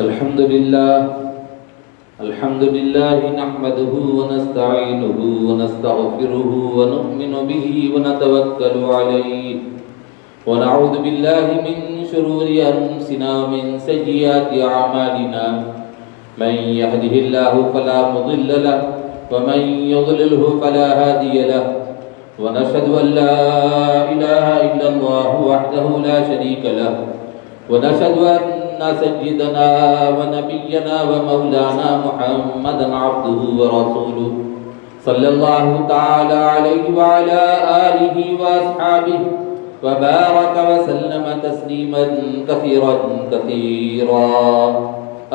الحمد لله نحمده ونستعينه ونستغفره ونؤمن به ونتوكل عليه ونعوذ بالله من شرور أنفسنا ومن سيئات أعمالنا من يهده الله فلا مضل له ومن يضلله فلا هادي له ونشهد أن لا إله إلا الله وحده لا شريك له ونشهد أن سيدنا ونبينا ومولانا محمدا عبده ورسوله صلى الله تعالى عليه وعلى آله وأصحابه وبارك وسلم تسليما كثيرا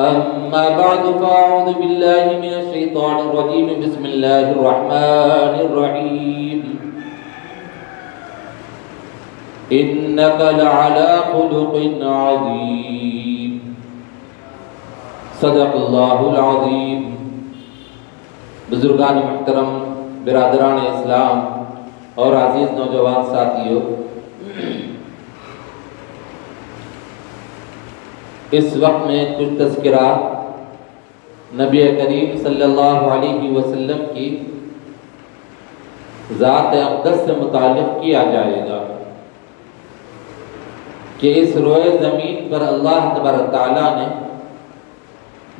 أما بعد فأعوذ بالله من الشيطان الرجيم بسم الله الرحمن الرحيم إنك لعلى خلق عظيم صدق اللہ العظیم۔ بزرگان محترم، برادران اسلام اور عزیز نوجوان ساتھیوں، اس وقت میں کچھ تذکرہ نبی کریم صلی اللہ علیہ وسلم کی ذات اقدس سے متعلق کیا جائے گا کہ اس روئے زمین پر اللہ تبارک تعالیٰ نے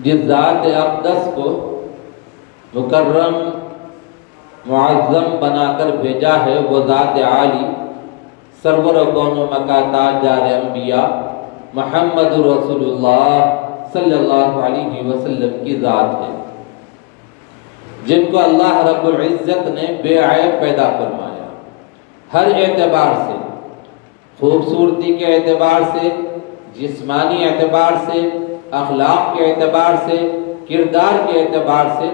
جس ذات اقدس کو مکرم معظم بنا کر بھیجا ہے وہ ذات عالی سرور کون و مکا تاجدار انبیاء محمد رسول اللہ صلی اللہ علیہ وسلم کی ذات ہے، جن کو اللہ رب العزت نے بے عیب پیدا فرمایا، ہر اعتبار سے، خوبصورتی کے اعتبار سے، جسمانی اعتبار سے، اخلاق کے اعتبار سے، کردار کے اعتبار سے،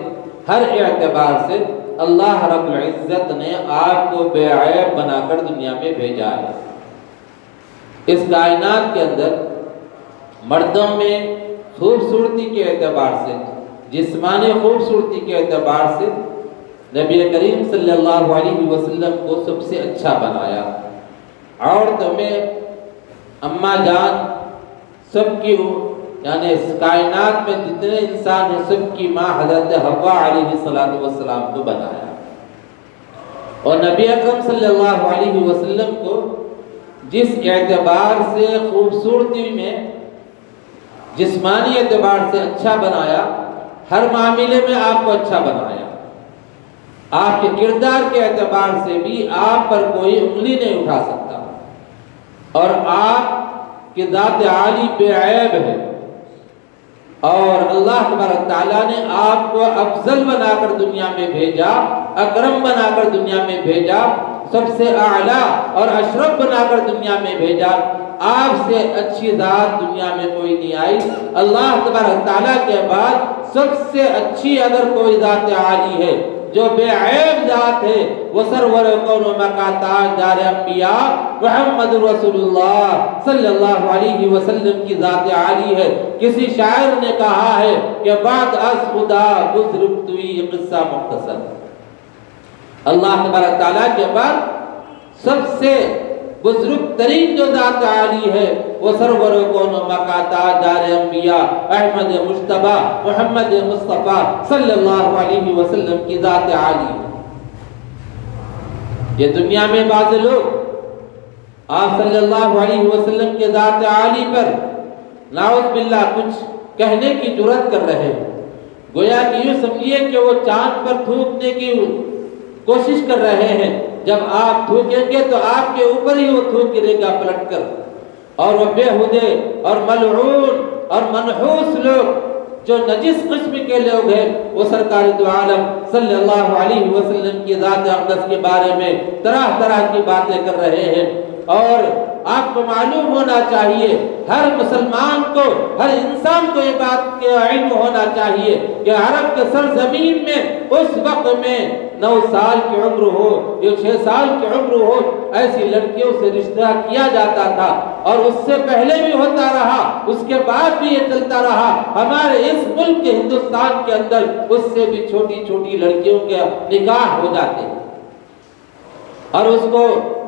ہر اعتبار سے اللہ رب العزت نے آپ کو بے عیب بنا کر دنیا میں بھیجا ہے۔ اس کائنات کے اندر مردوں میں خوبصورتی کے اعتبار سے، جسمانی خوبصورتی کے اعتبار سے نبی کریم صلی اللہ علیہ وسلم کو سب سے اچھا بنایا۔ عورتوں میں اماں جان سب کی، یعنی اس کائنات میں جتنے انسان ہیں سب کی ماں حضرت حوا علیہ السلام کو بنایا، اور نبی اکرم صلی اللہ علیہ وسلم کو جس اعتبار سے خوبصورتی میں، جسمانی اعتبار سے اچھا بنایا، ہر معاملے میں آپ کو اچھا بنایا۔ آپ کے کردار کے اعتبار سے بھی آپ پر کوئی انگلی نہیں اٹھا سکتا، اور آپ کی ذات عالی بے عیب ہے، اور اللہ تبارک تعالیٰ نے آپ کو افضل بنا کر دنیا میں بھیجا، اکرم بنا کر دنیا میں بھیجا، سب سے اعلیٰ اور اشرف بنا کر دنیا میں بھیجا۔ آپ سے اچھی ذات دنیا میں کوئی نہیں آئی۔ اللہ تبارک تعالیٰ کے بعد سب سے اچھی اگر کوئی ذات عالی ہے جو بے عیب ذات ہے، وہ سرور کون و مکان تاجدار انبیاء محمد رسول اللہ صلی اللہ علیہ وسلم کی ذات عالی ہے۔ کسی شاعر نے کہا ہے کہ بعد از خدا بزرگتوی قصہ مختصر، اللہ تبارک تعالیٰ کے بعد سب سے بزرگ ترین جو ذات عالی ہے وہ سرور کون و مکان تاجدار انبیاء احمد مجتبی محمد مصطفیٰ صلی اللہ علیہ وسلم کی ذات عالی ہے۔ یہ دنیا میں بعض لوگ آپ صلی اللہ علیہ وسلم کے ذات عالی پر نعوذ باللہ کچھ کہنے کی جرات کر رہے ہیں، گویا کہ یوں سمجھیے کہ وہ چاند پر تھوکنے کی کوشش کر رہے ہیں، جب آپ تھوکیں گے تو آپ کے اوپر ہی وہ تھوک گرے گا پلٹ کر، اور وہ بےہودے اور ملعون اور منحوس لوگ جو نجس قسم کے لوگ ہیں وہ سرکار دو عالم صلی اللہ علیہ وسلم کی ذات اقدس کے بارے میں طرح طرح کی باتیں کر رہے ہیں۔ اور آپ کو معلوم ہونا چاہیے، ہر مسلمان کو، ہر انسان کو یہ بات کا علم ہونا چاہیے کہ عرب کے سرزمین میں اس وقت میں 9 سال کی عمر ہو یا 6 سال کی عمر ہو، ایسی لڑکیوں سے رشتہ کیا جاتا تھا، اور اس سے پہلے بھی ہوتا رہا، اس کے بعد بھی یہ چلتا رہا۔ ہمارے اس ملک کے ہندوستان کے اندر اس سے بھی چھوٹی چھوٹی لڑکیوں کے نکاح ہو جاتے ہیں، اور اس کو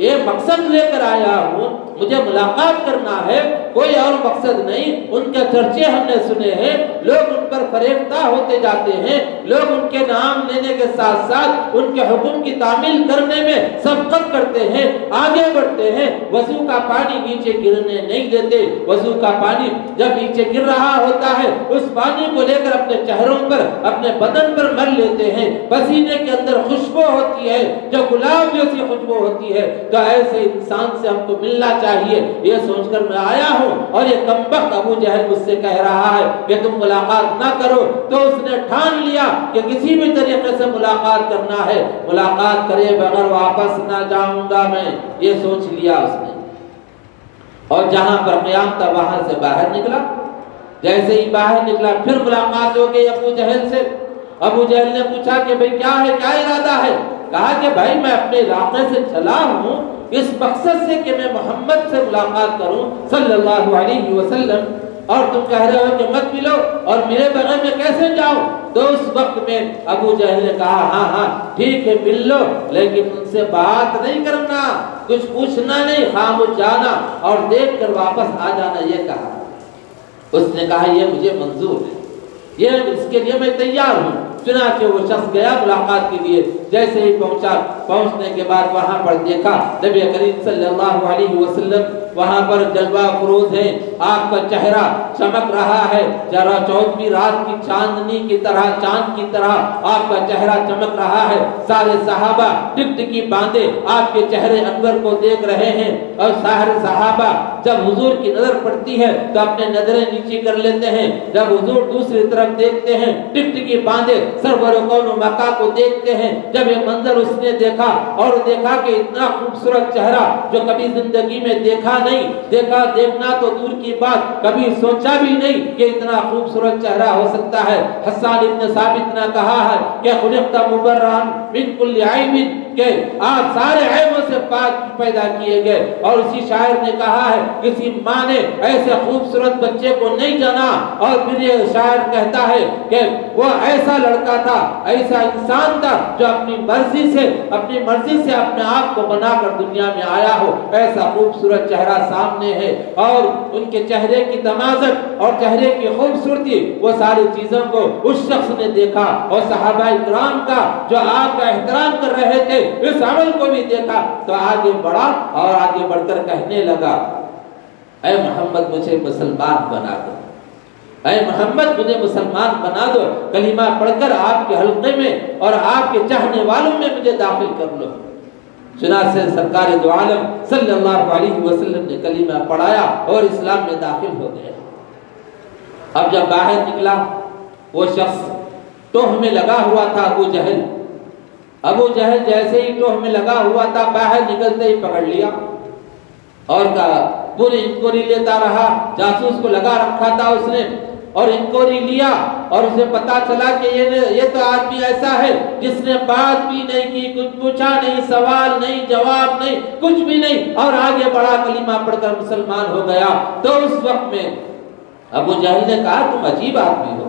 یہ مقصد لے کر آیا ہوں، مجھے ملاقات کرنا ہے، کوئی اور مقصد نہیں۔ ان کے چرچے ہم نے سنے ہیں، لوگ ان پر فریفتہ ہوتے جاتے ہیں، لوگ ان کے نام لینے کے ساتھ ساتھ ان کے حکم کی تعمیل کرنے میں سبقت کرتے ہیں، آگے بڑھتے ہیں۔ وضو کا پانی نیچے گرنے نہیں دیتے، وضو کا پانی جب نیچے گر رہا ہوتا ہے اس پانی کو لے کر اپنے چہروں پر، اپنے بدن پر مل لیتے ہیں۔ پسینے کے اندر خوشبو ہوتی ہے جو گلاب جیسی خوشبو ہوتی ہے، تو ایسے انسان سے ہم کو ملنا چاہیے، یہ سوچ کر میں آیا ہوں۔ اور یہ کمبخت ابو جہل مجھ سے کہہ رہا ہے کہ تم ملاقات نہ کرو، تو اس نے ٹھان لیا کہ کسی بھی طریقے سے ملاقات کرنا ہے، ملاقات کرے بغیر واپس نہ جاؤں گا میں، یہ سوچ لیا اس نے۔ اور جہاں پر قیام تھا وہاں سے باہر نکلا، جیسے ہی باہر نکلا پھر ملاقات ہو گئی ابو جہل سے۔ ابو جہل نے پوچھا کہ بھئی کیا ہے، کیا ارادہ ہے؟ کہا کہ بھائی میں اپنے علاقے سے چلا ہوں اس مقصد سے کہ میں محمد سے ملاقات کروں صلی اللہ علیہ وسلم، اور تم کہہ رہے ہو کہ مت ملو، اور میرے بغیر میں کیسے جاؤں؟ تو اس وقت میں ابو جہل نے کہا ہاں ہاں ٹھیک ہے مل لو، لیکن ان سے بات نہیں کرنا، کچھ پوچھنا نہیں، خاموش جانا اور دیکھ کر واپس آ جانا، یہ کہا۔ اس نے کہا یہ مجھے منظور ہے، یہ اس کے لیے میں تیار ہوں۔ چنانچہ وہ شخص گیا ملاقات کے لیے، جیسے ہی پہنچنے کے بعد وہاں پر دیکھا نبی کریم صلی اللہ علیہ وسلم وہاں پر جلوہ فروز ہے، آپ کا چہرہ چمک رہا ہے، ذرا 14ویں رات کی چاندنی کی طرح، چاند کی طرح آپ کا چہرہ چمک رہا ہے۔ سارے صحابہ ٹکٹکی باندھے آپ کے چہرے انور کو دیکھ رہے ہیں، اور سارے صحابہ جب حضور کی نظر پڑتی ہے تو اپنے نظریں نیچی کر لیتے ہیں، جب حضور دوسری طرف دیکھتے ہیں ٹکٹکی باندھے سرور کون و مکہ کو دیکھتے ہیں۔ جب یہ منظر اس نے دیکھا اور دیکھا کہ اتنا خوبصورت چہرہ جو کبھی زندگی میں دیکھا نہیں، دیکھنا تو دور کی بات، کبھی سوچا بھی نہیں کہ اتنا خوبصورت چہرہ ہو سکتا ہے۔ حسان ابن ثابت نے کہا ہے کہ خلقت مبرئا من کل عیب، کہ آپ سارے عیبوں سے پاک پیدا کیے گئے۔ اور اسی شاعر نے کہا ہے کسی ماں نے ایسے خوبصورت بچے کو نہیں جانا، اور پھر یہ شاعر کہتا ہے کہ وہ ایسا لڑکا تھا، ایسا انسان تھا جو اپنی مرضی سے اپنے آپ کو بنا کر دنیا میں آیا ہو، ایسا خوبصورت چہرہ سامنے ہے۔ اور ان کے چہرے کی تمازت اور چہرے کی خوبصورتی، وہ ساری چیزوں کو اس شخص نے دیکھا، اور صحابہ اکرام کا جو آپ کا احترام کر رہے تھے اس عمل کو بھی دیکھا، تو آگے بڑھا اور آگے بڑھ کر کہنے لگا اے محمد مجھے مسلمان بنا دو، اے محمد مجھے مسلمان بنا دو، کلمہ پڑھ کر آپ کے حلقے میں اور آپ کے چاہنے والوں میں مجھے داخل کر لو۔ چنانچہ سرکار دو عالم صلی اللہ علیہ وسلم نے کلمہ پڑھایا اور اسلام میں داخل ہو گئے۔ اب جب باہر نکلا وہ شخص ٹوہ میں لگا ہوا تھا ابو جہل جیسے ہی ٹوہ میں لگا ہوا تھا، باہر نکلتے ہی پکڑ لیا اور کہا پوری انکوری لیتا رہا، جاسوس کو لگا رکھا تھا اس نے، اور انکوری لیا اور اسے پتا چلا کہ یہ تو آدمی ایسا ہے جس نے بات بھی نہیں کی، کچھ پوچھا نہیں، سوال نہیں، جواب نہیں، کچھ بھی نہیں، اور آگے بڑا کلمہ پڑھ کر مسلمان ہو گیا۔ تو اس وقت میں ابو جہل نے کہا تم عجیب آدمی ہو،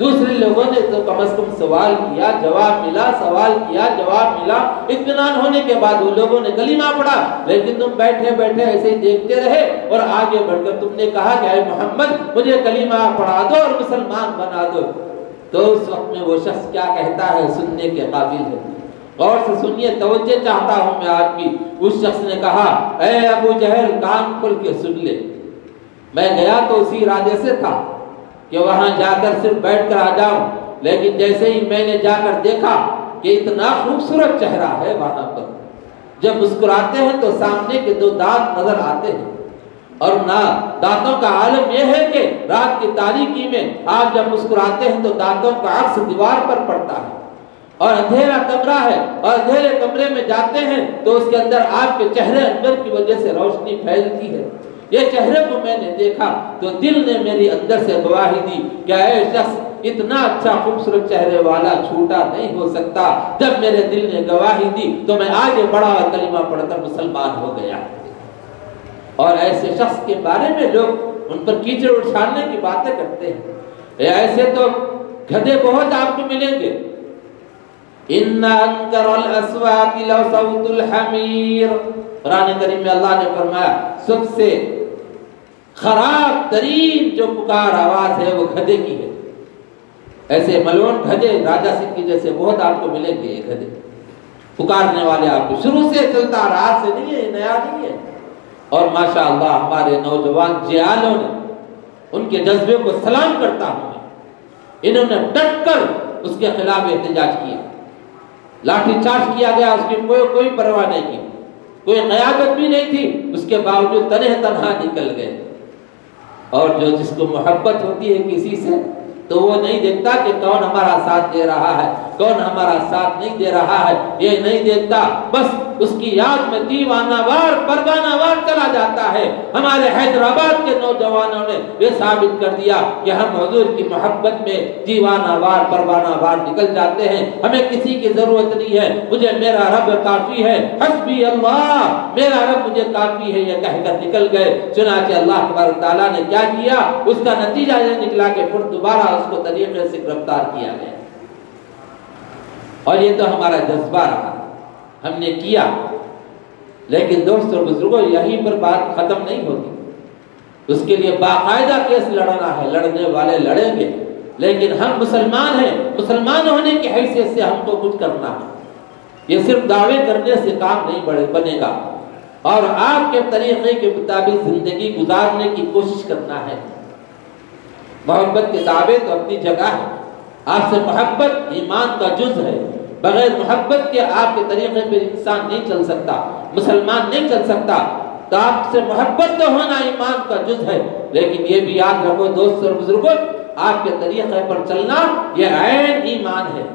دوسرے لوگوں نے تو کم از کم سوال کیا، جواب ملا، سوال کیا، جواب ملا، اطمینان ہونے کے بعد وہ لوگوں نے کلمہ پڑھا، لیکن تم بیٹھے بیٹھے ایسے ہی دیکھتے رہے اور آگے بڑھ کر تم نے کہا کہ اے محمد مجھے کلمہ پڑھا دو اور مسلمان بنا دو۔ تو اس وقت میں وہ شخص کیا کہتا ہے سننے کے قابل ہے، غور سے سنیے، توجہ چاہتا ہوں میں آپ کی۔ اس شخص نے کہا اے ابو جہل کان کھول کے سن لے، میں گیا تو اسی ارادے سے تھا کہ وہاں جا کر صرف بیٹھ کر آ جاؤں، لیکن جیسے ہی میں نے جا کر دیکھا کہ اتنا خوبصورت چہرہ ہے وہاں پر، جب مسکراتے ہیں تو سامنے کے دو دانت نظر آتے ہیں، اور نہ دانتوں کا عالم یہ ہے کہ رات کی تاریکی میں آپ جب مسکراتے ہیں تو دانتوں کا عکس دیوار پر پڑتا ہے، اور اندھیرا کمرہ ہے، اور اندھیرے کمرے میں جاتے ہیں تو اس کے اندر آپ کے چہرے انور کی وجہ سے روشنی پھیلتی ہے۔ یہ چہرے کو میں نے دیکھا تو دل نے میری اندر سے گواہی دی کہ اے شخص اتنا اچھا خوبصورت چہرے والا جھوٹا نہیں ہو سکتا۔ جب میرے دل نے گواہی دی تو میں آگے بڑھا اور کلمہ پڑھ کر مسلمان ہو گیا۔ اور ایسے شخص کے بارے میں لوگ ان پر کیچڑ اچھالنے کی باتیں کرتے ہیں، ایسے تو گدھے بہت آپ کو ملیں گے، ان انکر الاصوات لصوت الحمیر، قرآن کریم میں اللہ نے فرمایا سب سے خراب ترین جو پکار آواز ہے وہ گدھے کی ہے۔ ایسے ملون گدھے راجا سنگھ کی جیسے بہت آپ کو ملیں گے، یہ گدھے پکارنے والے آپ کو، شروع سے چلتا رات سے نہیں ہے، نیا نہیں ہے۔ اور ماشاءاللہ ہمارے نوجوان جیالوں نے ان کے جذبے کو سلام کرتا ہوں، انہوں نے ڈٹ کر اس کے خلاف احتجاج کیا، لاٹھی چارج کیا گیا، اس کی کوئی پرواہ نہیں کی، کوئی قیادت بھی نہیں تھی، اس کے باوجود تنہا نکل گئے۔ اور جو جس کو محبت ہوتی ہے کسی سے تو وہ نہیں دیکھتا کہ کون ہمارا ساتھ دے رہا ہے، کون ہمارا ساتھ نہیں دے رہا ہے، یہ نہیں دیکھتا، بس اس کی یاد میں دیوانہ وار پروانہ وار چلا جاتا ہے۔ ہمارے حیدرآباد کے نوجوانوں نے یہ ثابت کر دیا کہ ہم حضور کی محبت میں دیوانہ وار پروانہ وار نکل جاتے ہیں، ہمیں کسی کی ضرورت نہیں ہے، مجھے میرا رب کافی ہے، حسبی اللہ، میرا رب مجھے کافی ہے، یہ کہہ کر نکل گئے۔ چنانچہ اللہ تبارک تعالیٰ نے کیا کیا، اس کا نتیجہ یہ نکلا کہ پھر دوبارہ اس کو طریقے سے گرفتار کیا گیا، اور یہ تو ہمارا جذبہ رہا، ہم نے کیا۔ لیکن دوستوں بزرگوں، یہیں پر بات ختم نہیں ہوتی، اس کے لیے باقاعدہ کیس لڑنا ہے، لڑنے والے لڑیں گے، لیکن ہم مسلمان ہیں، مسلمان ہونے کی حیثیت سے ہم کو کچھ کرنا ہے، یہ صرف دعوے کرنے سے کام نہیں بنے گا، اور آپ کے طریقے کے مطابق زندگی گزارنے کی کوشش کرنا ہے۔ محبت کے دعوے تو اپنی جگہ ہے، آپ سے محبت ایمان کا جز ہے، بغیر محبت کے آپ کے طریقے پہ انسان نہیں چل سکتا، مسلمان نہیں چل سکتا، تو آپ سے محبت تو ہونا ایمان کا جز ہے، لیکن یہ بھی یاد رکھو دوست اور بزرگوں، آپ کے طریقے پر چلنا یہ عین ایمان ہے،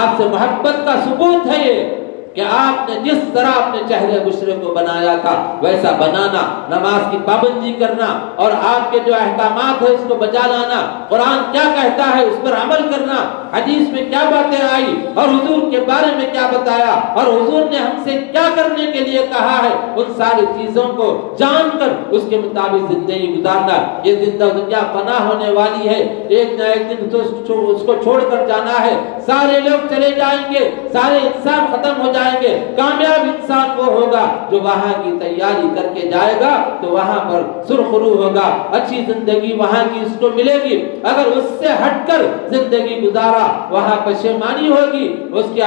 آپ سے محبت کا ثبوت ہے یہ کہ آپ نے جس طرح اپنے چہرے بشرے کو بنایا تھا ویسا بنانا، نماز کی پابندی کرنا، اور آپ کے جو احکامات ہیں اس کو بجا لانا، قرآن کیا کہتا ہے اس پر عمل کرنا، حدیث میں کیا باتیں آئی اور حضور کے بارے میں کیا بتایا اور حضور نے ہم سے کیا کرنے کے لیے کہا ہے، ان ساری چیزوں کو جان کر اس کے مطابق زندگی گزارنا۔ یہ دنیا فنا ہونے والی ہے، ایک نہ ایک دن تو اس کو چھوڑ کر جانا ہے، سارے لوگ چلے جائیں گے، سارے انسان ختم ہو جائیں گے، کامیاب انسان وہ ہوگا جو وہاں کی تیاری کر کے جائے گا تو وہاں پر سرخرو ہوگا، اچھی زندگی وہاں کی اس کو ملے گی۔ اگر اس سے ہٹ کر زندگی گزارا وہاں پشیمانی ہوگی، اس کی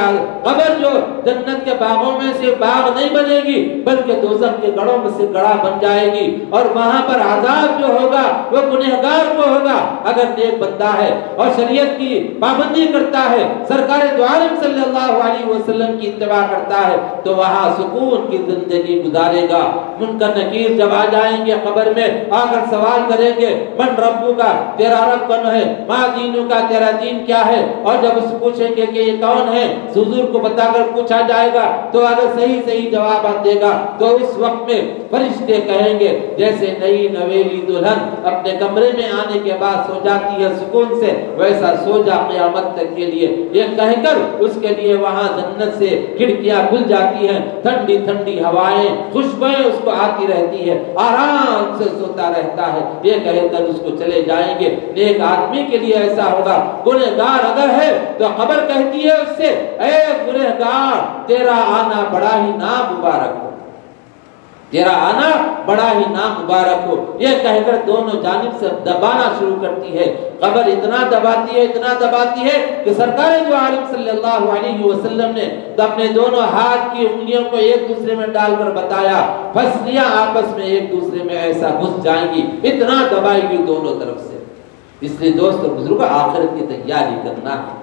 قبر جو جنت کے باغوں میں سے باغ نہیں بنے گی بلکہ دوزخ کے گڑھوں میں سے گڑھا بن جائے گی، اور وہاں پر عذاب جو ہوگا وہ گنہگار کو ہوگا۔ اگر نیک بندہ ہے اور شریعت کی پابندی کرتا ہے، سرکار دو عالم صلی اللہ علیہ وسلم کی اتباع کرتا ہے تو وہاں سکون کی زندگی گزارے گا۔ منکر نکیر جب آ جائیں گے قبر میں، آ کر سوال کریں گے من ربو کا، تیرا رب کون ہے، ماں دینوں کا، تیرا دین کیا ہے، اور جب اس سے پوچھیں گے کہ یہ کون ہے، حضور کو بتا کر پوچھا جائے گا تو اگر صحیح جواب دے گا تو اس وقت میں فرشتے کہیں گے جیسے نئی نویلی دلہن اپنے کمرے میں آنے کے بعد سو جاتی ہے سکون سے، ویسا سو جا قیامت تک کے لیے، یہ کہہ کر اس کے لیے وہاں جنت سے کھڑکیاں کھل جاتی ہیں، ٹھنڈی ٹھنڈی ہوائیں، خوشبوئیں اس کو آتی رہتی ہے، آرام سے سوتا رہتا ہے، یہ کہہ کر اس کو چلے جائیں گے۔ نیک آدمی کے لیے ایسا ہوگا، گنہگار اگر ہے تو قبر کہتی ہے اس سے اے گنہگار تیرا آنا بڑا ہی نامبارک ہو، تیرا آنا بڑا ہی نامبارک ہو، یہ کہہ کر دونوں جانب سے دبانا شروع کرتی ہے۔ قبر اتنا دباتی ہے کہ سرکار دو عالم صلی اللہ علیہ وسلم نے اپنے دونوں ہاتھ کی انگلیوں کو ایک دوسرے میں ڈال کر بتایا، پھسلیاں آپس میں ایک دوسرے میں ایسا گھس جائیں گی، اتنا دبائے گی دونوں طرف سے۔ اس لیے دوست اور بزرگوں، آخرت کی تیاری کرنا ہے،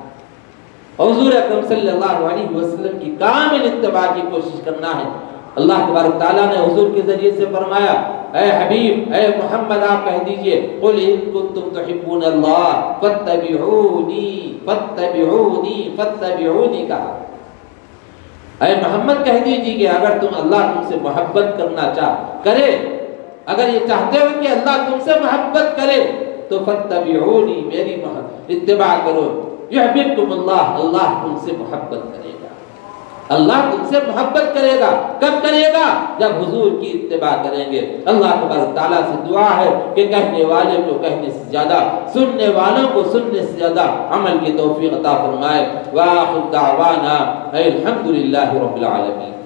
حضور اکرم صلی اللہ علیہ وسلم کی کامل اتباع کی کوشش کرنا ہے۔ اللہ تبارک تعالیٰ نے حضور کے ذریعے سے فرمایا اے حبیب، اے محمد آپ کہہ دیجئے قل ان کنتم تحبون اللہ فاتبعونی کہا، اے محمد کہہ دیجئے کہ اگر تم اللہ تم سے محبت کرنا کرے، اگر یہ چاہتے ہو کہ اللہ تم سے محبت کرے تو فاتبعونی، میری اتباع کرو، یحببکم اللہ، اللہ تم سے محبت کرے گا۔ اللہ تم سے محبت کرے گا، کب کرے گا؟ جب حضور کی اتباع کریں گے۔ اللہ تبارک تعالیٰ سے دعا ہے کہ کہنے والے کو کہنے سے زیادہ، سننے والوں کو سننے سے زیادہ عمل کی توفیق عطا فرمائے۔ وآخر دعوانا الحمدللہ رب العالمین۔